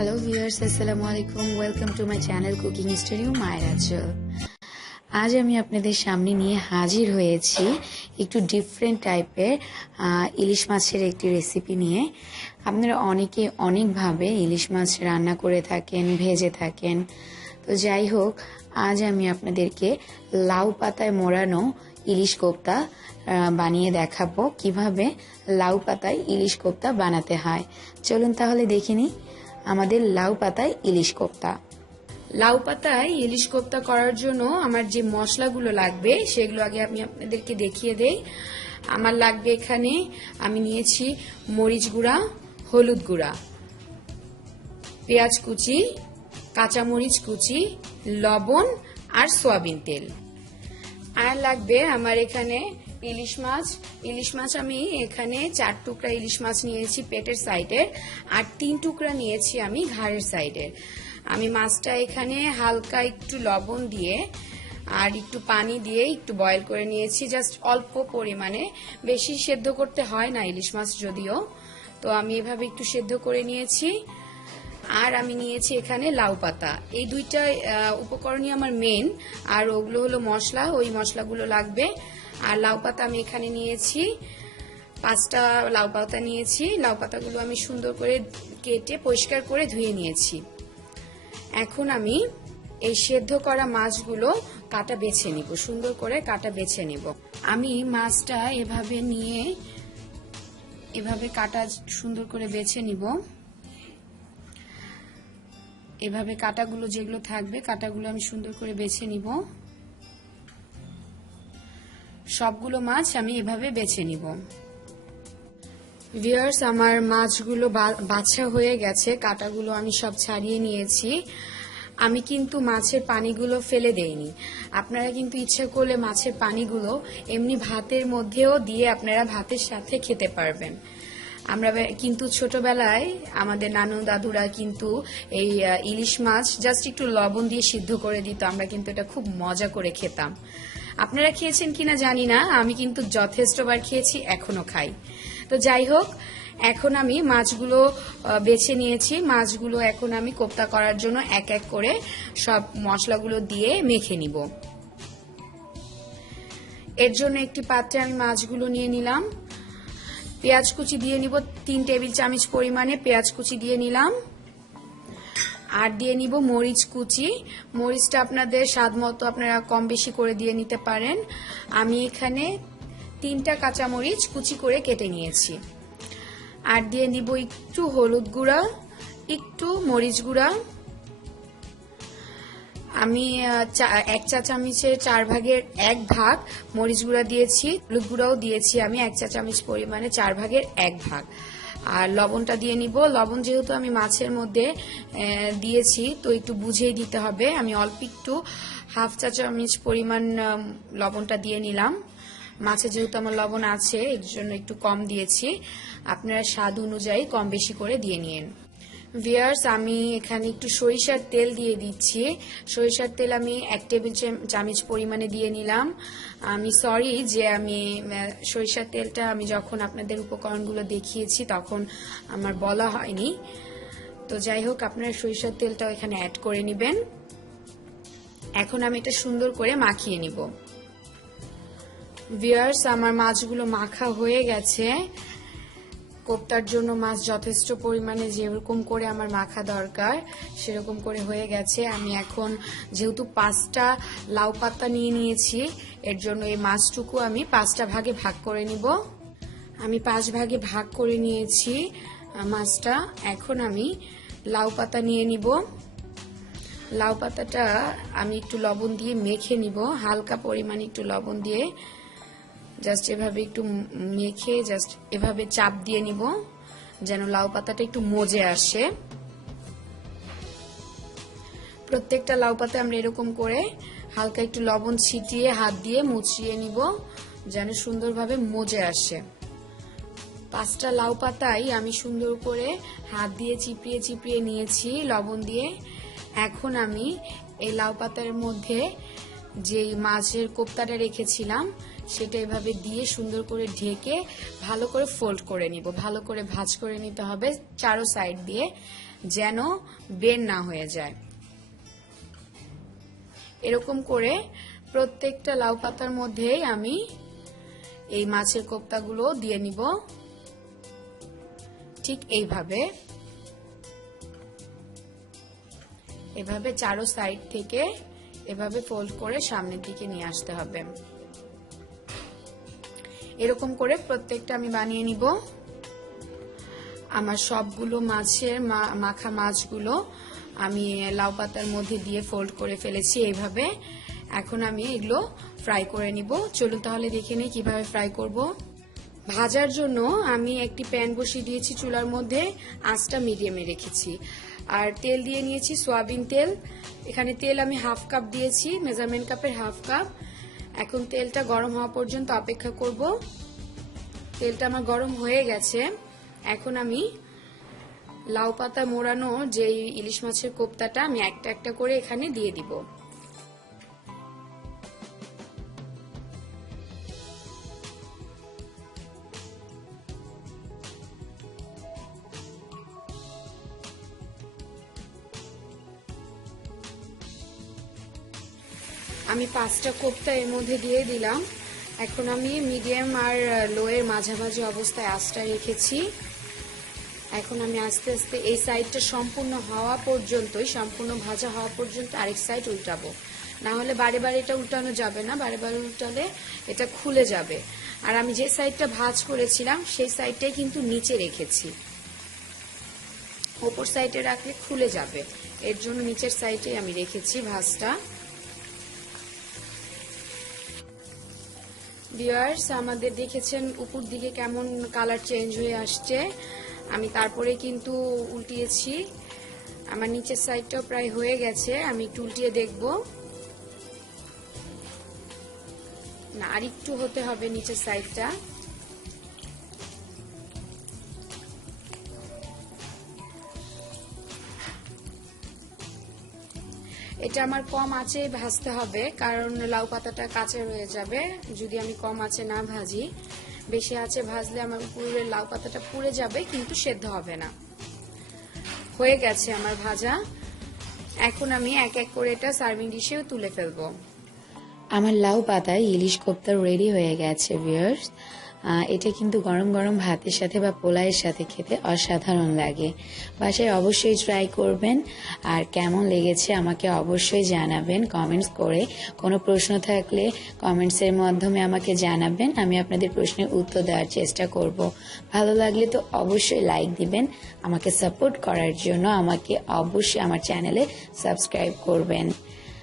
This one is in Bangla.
হ্যালো ভিউয়ার্স আসসালামু আলাইকুম welcome to my channel cooking studio মায়ের আঁচল আজ আমি আপনাদের সামনে নিয়ে হাজির হয়েছি একটু ডিফারেন্ট টাইপের ইলিশ মাছের একটি রেসিপি নিয়ে। আপনারা অনেকে অনেকভাবে ইলিশ মাছ রান্না করে থাকেন, ভেজে থাকেন। তো যাই হোক, আজ আমি আপনাদেরকে লাউ পাতায় মোড়ানো ইলিশ কোপ্তা বানিয়ে দেখাবো। কীভাবে লাউ পাতায় ইলিশ কোপ্তা বানাতে হয়। চলুন তাহলে দেখে নিই। আমাদের লাউ পাতায় ইলিশ কোপ্তা। লাউ পাতায় ইলিশ কোপ্তা করার জন্য আমার যে মশলাগুলো লাগবে, সেগুলো আগে আমি আপনাদেরকে দেখিয়ে দেই। আমার লাগবে এখানে আমি নিয়েছি মরিচ গুঁড়া, হলুদ গুঁড়া, পেঁয়াজ কুচি, কাঁচামরিচ কুচি, লবণ আর সয়াবিন তেল। আর লাগবে আমার এখানে ইলিশ মাছ। ইলিশ মাছ আমি এখানে চার টুকরা ইলিশ মাছ নিয়েছি পেটের সাইডের আর তিন টুকরা নিয়েছি আমি ঘাড়ের সাইডের আমি মাছটা এখানে হালকা একটু লবণ দিয়ে আর একটু পানি দিয়ে একটু বয়েল করে নিয়েছি। জাস্ট অল্প পরিমাণে। বেশি সেদ্ধ করতে হয় না ইলিশ মাছ যদিও। তো আমি এভাবে একটু সেদ্ধ করে নিয়েছি। আর আমি নিয়েছি এখানে লাউ পাতা। এই দুইটা উপকরণই আমার মেন আর ওগুলো হলো মশলা। ওই মশলাগুলো লাগবে। আর লাউ পাতা আমি এখানে নিয়েছি। পাঁচটা লাউ পাতা নিয়েছি। লাউ পাতাগুলো আমি সুন্দর করে কেটে পরিষ্কার করে ধুয়ে নিয়েছি। এখন আমি এই সেদ্ধ করা মাছগুলো কাটা বেছে নিব, সুন্দর করে কাটা বেছে নিব। আমি মাছটা এভাবে নিয়ে, এভাবে কাটা সুন্দর করে বেছে নিব। এভাবে কাটাগুলো যেগুলো থাকবে, কাটাগুলো আমি সুন্দর করে বেছে নিব। সবগুলো মাছ আমি এভাবে বেছে নিব। ভিয়ার্স আমার মাছগুলো বাছা হয়ে গেছে, কাটাগুলো আমি সব ছাড়িয়ে নিয়েছি। আমি কিন্তু মাছের পানিগুলো ফেলে দেইনি। আপনারা কিন্তু ইচ্ছা করলে মাছের পানিগুলো এমনি ভাতের মধ্যেও দিয়ে আপনারা ভাতের সাথে খেতে পারবেন। আমরা কিন্তু ছোটবেলায় আমাদের নানু দাদুরা কিন্তু এই ইলিশ মাছ জাস্ট একটু লবণ দিয়ে সিদ্ধ করে দিত। আমরা কিন্তু এটা খুব মজা করে খেতাম। আপনারা খেয়েছেন কিনা জানি না, আমি কিন্তু যথেষ্টবার খেয়েছি, এখনও খাই। তো যাই হোক, এখন আমি মাছগুলো বেছে নিয়েছি। মাছগুলো এখন আমি কোপ্তা করার জন্য এক এক করে সব মশলাগুলো দিয়ে মেখে নিব। এর জন্য একটি পাত্রে আমি মাছগুলো নিয়ে নিলাম। পেঁয়াজ কুচি দিয়ে নিব, তিন টেবিল চামচ পরিমাণে পেঁয়াজ কুচি দিয়ে নিলাম। আর দিয়ে নিব মরিচ কুচি। মরিচটা আপনাদের স্বাদ মতো আপনারা কম বেশি করে দিয়ে নিতে পারেন। আমি এখানে তিনটা কাঁচা মরিচ কুচি করে কেটে নিয়েছি। আর দিয়ে নিব একটু হলুদ গুঁড়া, একটু মরিচ গুঁড়া। আমি এক চা চামচের চার ভাগের এক ভাগ মরিচ গুঁড়া দিয়েছি, হলুদ গুঁড়াও দিয়েছি আমি এক চা চামচ পরিমাণে, চার ভাগের এক ভাগ। আর লবণটা দিয়ে নিব। লবণ যেহেতু আমি মাছের মধ্যে দিয়েছি, তো একটু বুঝেই দিতে হবে। আমি অল্প একটু হাফ চা চামচ পরিমাণ লবণটা দিয়ে নিলাম। মাছে যেহেতু আমার লবণ আছে, এর জন্য একটু কম দিয়েছি। আপনারা স্বাদ অনুযায়ী কম বেশি করে দিয়ে নিন। ভিয়ার্স আমি এখানে একটু সরিষার তেল দিয়ে দিচ্ছি। সরিষার তেল আমি এক টেবিল চাম- চামচ পরিমাণে দিয়ে নিলাম। আমি সরি যে আমি সরিষার তেলটা আমি যখন আপনাদের উপকরণগুলো দেখিয়েছি তখন আমার বলা হয়নি। তো যাই হোক, আপনারা সরিষার তেলটাও এখানে অ্যাড করে নেবেন। এখন আমি এটা সুন্দর করে মাখিয়ে নিব। ভিয়ার্স আমার মাছগুলো মাখা হয়ে গেছে। কোপ্তার জন্য মাছ যথেষ্ট পরিমাণে যেরকম করে আমার মাখা দরকার, সেরকম করে হয়ে গেছে। আমি এখন যেহেতু পাঁচটা লাউ পাতা নিয়ে নিয়েছি, এর জন্য এই মাছটুকু আমি পাঁচটা ভাগে ভাগ করে নিব। আমি পাঁচ ভাগে ভাগ করে নিয়েছি মাছটা। এখন আমি লাউ পাতা নিয়ে নিব। লাউ পাতাটা আমি একটু লবণ দিয়ে মেখে নিব, হালকা পরিমাণে একটু লবণ দিয়ে। জাস্ট এভাবে একটু মেখে জাস্ট এভাবে চাপ দিয়ে নিব, যেন লাউ পাতাটা একটু মজে আসে। প্রত্যেকটা লাউ পাতা আমরা এরকম করে হালকা একটু লবণ ছিটিয়ে হাত দিয়ে মুছিয়ে নিব, যেন সুন্দরভাবে মজে আসে। পাঁচটা লাউ পাতাই আমি সুন্দর করে হাত দিয়ে চিপিয়ে চিপিয়ে নিয়েছি লবণ দিয়ে। এখন আমি এই লাউ পাতার মধ্যে যে মাছের কোপ্তাটা রেখেছিলাম সেটা এভাবে দিয়ে সুন্দর করে ঢেকে ভালো করে ফোল্ড করে নিব। ভালো করে ভাঁজ করে নিতে হবে চারো সাইড দিয়ে যেন বের না হয়ে যায়। এরকম করে প্রত্যেকটা লাউ পাতার মধ্যেই আমি এই মাছের কোপ্তাগুলো দিয়ে নিব। ঠিক এইভাবে। এভাবে চারো সাইড থেকে এভাবে ফোল্ড করে সামনের দিকে নিয়ে আসতে হবে। এরকম করে প্রত্যেকটা আমি বানিয়ে নিব। আমার সবগুলো মাছের মাখা মাছগুলো আমি লাউ পাতার মধ্যে দিয়ে ফোল্ড করে ফেলেছি এইভাবে। এখন আমি এগুলো ফ্রাই করে নিব। চলুন তাহলে দেখে নিই কীভাবে ফ্রাই করব। ভাজার জন্য আমি একটি প্যান বসিয়ে দিয়েছি চুলার মধ্যে। আঁচটা মিডিয়ামে রেখেছি। আর তেল দিয়ে নিয়েছি সয়াবিন তেল। এখানে তেল আমি হাফ কাপ দিয়েছি মেজারমেন্ট কাপের হাফ কাপ এখন তেলটা গরম হওয়া পর্যন্ত অপেক্ষা করব। তেলটা আমার গরম হয়ে গেছে। এখন আমি লাউ পাতা মোড়ানো যে ইলিশ মাছের কোপ্তাটা আমি একটা একটা করে এখানে দিয়ে দিব। আমি পাঁচটা কোপ্তা এর মধ্যে দিয়ে দিলাম। এখন আমি মিডিয়াম আর লোয়ের মাঝামাঝি অবস্থায় আঁচটা রেখেছি। এখন আমি আস্তে আস্তে এই সাইডটা সম্পূর্ণ হওয়া পর্যন্তই, সম্পূর্ণ ভাজা হওয়া পর্যন্ত আরেক সাইড উল্টাবো। না হলে বারে বারে এটা উল্টানো যাবে না, বারে বারে উল্টালে এটা খুলে যাবে। আর আমি যে সাইডটা ভাজ করেছিলাম, সেই সাইডটাই কিন্তু নিচে রেখেছি। ওপর সাইডে রাখলে খুলে যাবে। এর জন্য নিচের সাইডে আমি রেখেছি ভাজটা। ভিউয়ার্স আমাদের দেখেছেন উপর দিকে কেমন কালার চেঞ্জ হয়ে আসছে। আমি তারপরে কিন্তু উল্টিয়েছি। আমার নিচের সাইডটাও প্রায় হয়ে গেছে। আমি একটু উল্টিয়ে দেখব। না আর একটু হতে হবে নিচের সাইডটা এটা আমার কম আঁচে ভাজতে হবে, কারণ লাউ পাতাটা কাঁচা রয়ে যাবে। যদি আমি কম আঁচে না ভাজি, বেশি আঁচে ভাজলে আমার পুরের লাউ পাতাটা পুড়ে যাবে, কিন্তু সেদ্ধ হবে না। হয়ে গেছে আমার ভাজা। এখন আমি এক এক করে এটা সার্ভিং ডিশেও তুলে ফেলব। আমার লাউ পাতায় ইলিশ কোপ্তা রেডি হয়ে গেছে ভিউয়ার্স এটা কিন্তু গরম গরম ভাতের সাথে বা পোলাইয়ের সাথে খেতে অসাধারণ লাগে। বাসায় অবশ্যই ট্রাই করবেন। আর কেমন লেগেছে আমাকে অবশ্যই জানাবেন কমেন্টস করে। কোনো প্রশ্ন থাকলে কমেন্টসের মাধ্যমে আমাকে জানাবেন। আমি আপনাদের প্রশ্নের উত্তর দেওয়ার চেষ্টা করব। ভালো লাগলে তো অবশ্যই লাইক দিবেন। আমাকে সাপোর্ট করার জন্য আমাকে অবশ্যই আমার চ্যানেলে সাবস্ক্রাইব করবেন।